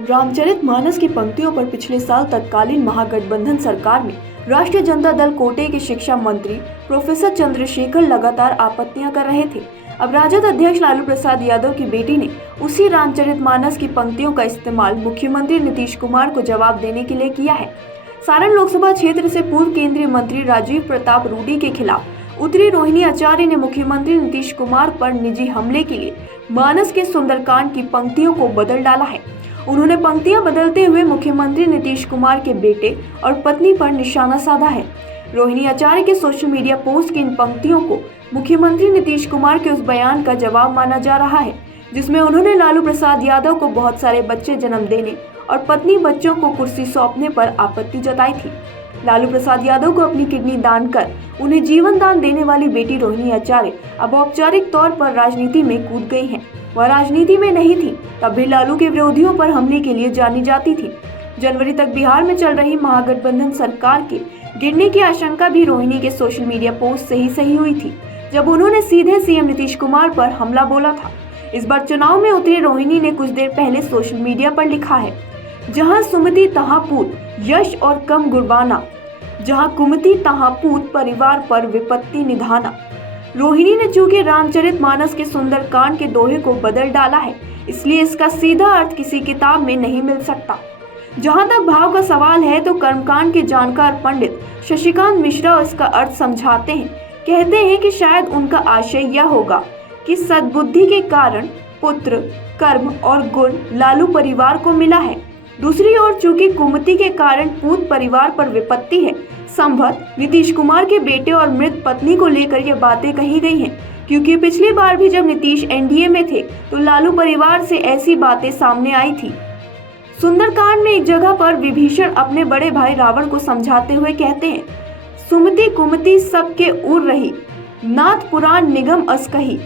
रामचरितमानस की पंक्तियों पर पिछले साल तत्कालीन महागठबंधन सरकार में राष्ट्रीय जनता दल कोटे के शिक्षा मंत्री प्रोफेसर चंद्रशेखर लगातार आपत्तियां कर रहे थे। अब राजद अध्यक्ष लालू प्रसाद यादव की बेटी ने उसी रामचरितमानस की पंक्तियों का इस्तेमाल मुख्यमंत्री नीतीश कुमार को जवाब देने के लिए किया है। सारण लोकसभा क्षेत्र से पूर्व केंद्रीय मंत्री राजीव प्रताप रूडी के खिलाफ उतरी रोहिणी आचार्य ने मुख्यमंत्री नीतीश कुमार पर निजी हमले के लिए मानस के सुंदरकांड की पंक्तियों को बदल डाला है। उन्होंने पंक्तियां बदलते हुए मुख्यमंत्री नीतीश कुमार के बेटे और पत्नी पर निशाना साधा है। रोहिणी आचार्य के सोशल मीडिया पोस्ट की इन पंक्तियों को मुख्यमंत्री नीतीश कुमार के उस बयान का जवाब माना जा रहा है जिसमें उन्होंने लालू प्रसाद यादव को बहुत सारे बच्चे जन्म देने और पत्नी बच्चों को कुर्सी सौंपने पर आपत्ति जताई थी। लालू प्रसाद यादव को अपनी किडनी दान कर उन्हें जीवन दान देने वाली बेटी रोहिणी आचार्य अब औपचारिक तौर पर राजनीति में कूद गई हैं। वह राजनीति में नहीं थी तब भी लालू के विरोधियों पर हमले के लिए जानी जाती थी। जनवरी तक बिहार में चल रही महागठबंधन सरकार के गिरने की आशंका भी रोहिणी के सोशल मीडिया पोस्ट से ही सही हुई थी, जब उन्होंने सीधे सीएम नीतीश कुमार पर हमला बोला था। इस बार चुनाव में उतरी रोहिणी ने कुछ देर पहले सोशल मीडिया पर लिखा है, जहां सुमति तहां पूत यश और कम गुरबाना, जहां कुमति तहां पूत परिवार पर विपत्ति निधाना। रोहिणी ने चूंकि रामचरितमानस के सुंदरकांड के दोहे को बदल डाला है, इसलिए इसका सीधा अर्थ किसी किताब में नहीं मिल सकता। जहां तक भाव का सवाल है तो कर्मकांड के जानकार पंडित शशिकांत मिश्रा इसका अर्थ समझाते हैं। कहते हैं कि शायद उनका आशय यह होगा कि सद्बुद्धि के कारण पुत्र, कर्म और गुण लालू परिवार को मिला है। दूसरी ओर चूंकि कुमति के कारण पूत परिवार पर विपत्ति है, संभव नीतीश कुमार के बेटे और मृत पत्नी को लेकर ये बातें कही गई हैं, क्योंकि पिछली बार भी जब नीतीश एनडीए में थे तो लालू परिवार से ऐसी बातें सामने आई थी। सुंदरकांड में एक जगह पर विभीषण अपने बड़े भाई रावण को समझाते हुए कहते हैं, सुमति कुमति सबके उर रही, नाथ पुराण निगम अस कही,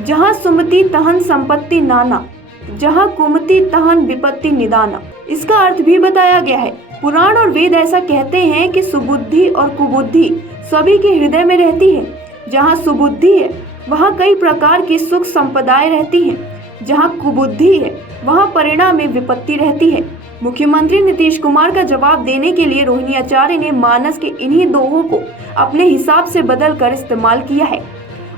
जहाँ सुमति तहन संपत्ति नाना, जहाँ कुमति तहन विपत्ति निदाना। इसका अर्थ भी बताया गया है। पुराण और वेद ऐसा कहते हैं कि सुबुद्धि और कुबुद्धि सभी के हृदय में रहती है। जहाँ सुबुद्धि है वहाँ कई प्रकार की सुख संपदाएं रहती हैं। जहाँ कुबुद्धि है वहाँ परिणाम में विपत्ति रहती है। मुख्यमंत्री नीतीश कुमार का जवाब देने के लिए रोहिणी आचार्य ने मानस के इन्हीं दोहों को अपने हिसाब से बदल कर इस्तेमाल किया है।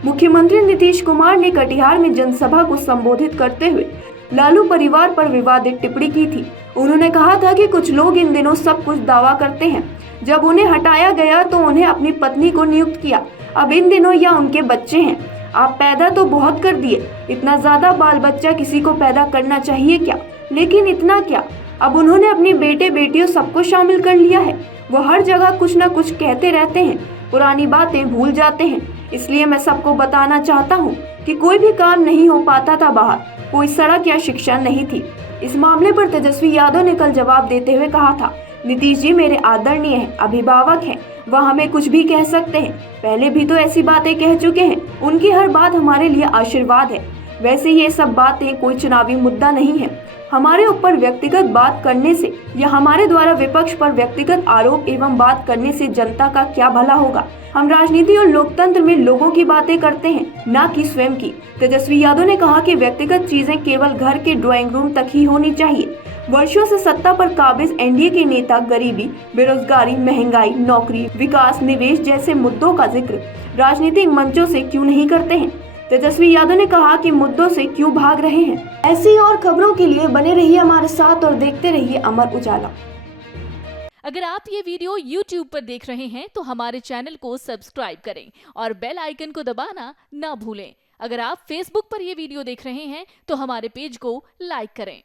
मुख्यमंत्री नीतीश कुमार ने कटिहार में जनसभा को संबोधित करते हुए लालू परिवार पर विवादित टिप्पणी की थी। उन्होंने कहा था कि कुछ लोग इन दिनों सब कुछ दावा करते हैं, जब उन्हें हटाया गया तो उन्हें अपनी पत्नी को नियुक्त किया, अब इन दिनों या उनके बच्चे हैं। आप पैदा तो बहुत कर दिए, इतना ज्यादा बाल बच्चा किसी को पैदा करना चाहिए क्या? लेकिन इतना क्या, अब उन्होंने अपने बेटे बेटियों सबको शामिल कर लिया है। वो हर जगह कुछ न कुछ कहते रहते हैं, पुरानी बातें भूल जाते हैं। इसलिए मैं सबको बताना चाहता हूँ कि कोई भी काम नहीं हो पाता था बाहर, कोई सड़क या शिक्षा नहीं थी। इस मामले पर तेजस्वी यादव ने कल जवाब देते हुए कहा था, नीतीश जी मेरे आदरणीय हैं, अभिभावक हैं, वह हमें कुछ भी कह सकते हैं, पहले भी तो ऐसी बातें कह चुके हैं, उनकी हर बात हमारे लिए आशीर्वाद है। वैसे ये सब बातें कोई चुनावी मुद्दा नहीं है। हमारे ऊपर व्यक्तिगत बात करने से या हमारे द्वारा विपक्ष पर व्यक्तिगत आरोप एवं बात करने से जनता का क्या भला होगा? हम राजनीति और लोकतंत्र में लोगों की बातें करते हैं, ना कि स्वयं की। तेजस्वी यादव ने कहा कि व्यक्तिगत चीजें केवल घर के ड्राइंग रूम तक ही होनी चाहिए। वर्षों से सत्ता पर काबिज एनडीए के नेता गरीबी, बेरोजगारी, महंगाई, नौकरी, विकास, निवेश जैसे मुद्दों का जिक्र राजनीतिक मंचों से क्यों नहीं करते हैं? तेजस्वी यादव ने कहा कि मुद्दों से क्यों भाग रहे हैं। ऐसी और खबरों के लिए बने रहिए हमारे साथ और देखते रहिए अमर उजाला। अगर आप ये वीडियो YouTube पर देख रहे हैं तो हमारे चैनल को सब्सक्राइब करें और बेल आइकन को दबाना ना भूलें। अगर आप Facebook पर ये वीडियो देख रहे हैं तो हमारे पेज को लाइक करें।